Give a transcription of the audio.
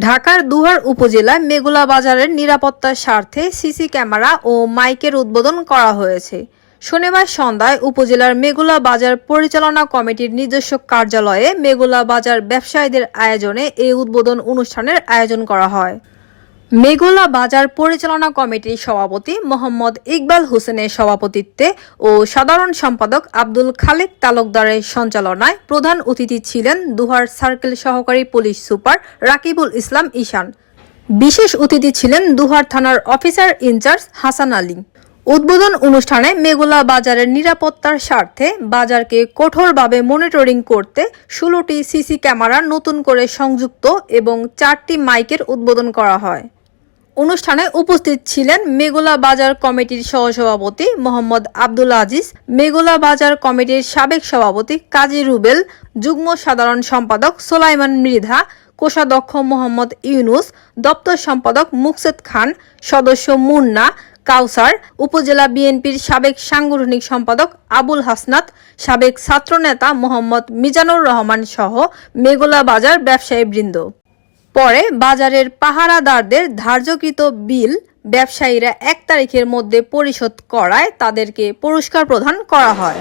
ঢাকার দুহার উপজেলায় মেগুলা বাজারের নিরাপত্তার স্বার্থে সিসি ক্যামেরা ও মাইকের উদ্বোধন করা হয়েছে। শনিবার সন্ধ্যায় উপজেলার মেগুলা বাজার পরিচালনা কমিটির নিজস্ব কার্যালয়ে মেগুলা বাজার ব্যবসায়ীদের আয়োজনে এই উদ্বোধন অনুষ্ঠানের আয়োজন করা হয়। মেঘলা বাজার পরিচালনা কমিটির সভাপতি মোহাম্মদ ইকবাল হোসেনের সভাপতিত্বে ও সাধারণ সম্পাদক আব্দুল খালেক তালুকদারের সঞ্চালনায় প্রধান অতিথি ছিলেন দুহার সার্কেল সহকারী পুলিশ সুপার রাকিবুল ইসলাম ঈশান। বিশেষ অতিথি ছিলেন দুহার থানার অফিসার ইনচার্জ হাসান আলী। উদ্বোধন অনুষ্ঠানে মেঘলা বাজারের নিরাপত্তার স্বার্থে বাজারকে কঠোরভাবে মনিটরিং করতে ষোলোটি সিসি ক্যামেরা নতুন করে সংযুক্ত এবং চারটি মাইকের উদ্বোধন করা হয়। অনুষ্ঠানে উপস্থিত ছিলেন মেঘলা বাজার কমিটির সহসভাপতি মোহাম্মদ আব্দুল আজিজ, মেঘলা বাজার কমিটির সাবেক সভাপতি কাজী রুবেল, যুগ্ম সাধারণ সম্পাদক সোলাইমান মৃধা, কোষাধ্যক্ষ মোহাম্মদ ইউনুস, দপ্তর সম্পাদক মুকসেদ খান, সদস্য মুন্না কাউসার, উপজেলা বিএনপির সাবেক সাংগঠনিক সম্পাদক আবুল হাসনাত, সাবেক ছাত্রনেতা মোহাম্মদ মিজানুর রহমান সহ মেঘলা বাজার ব্যবসায়ীবৃন্দ। পরে বাজারের পাহারাদারদের ধার্যকৃত বিল ব্যবসায়ীরা এক তারিখের মধ্যে পরিশোধ করায় তাদেরকে পুরস্কার প্রদান করা হয়।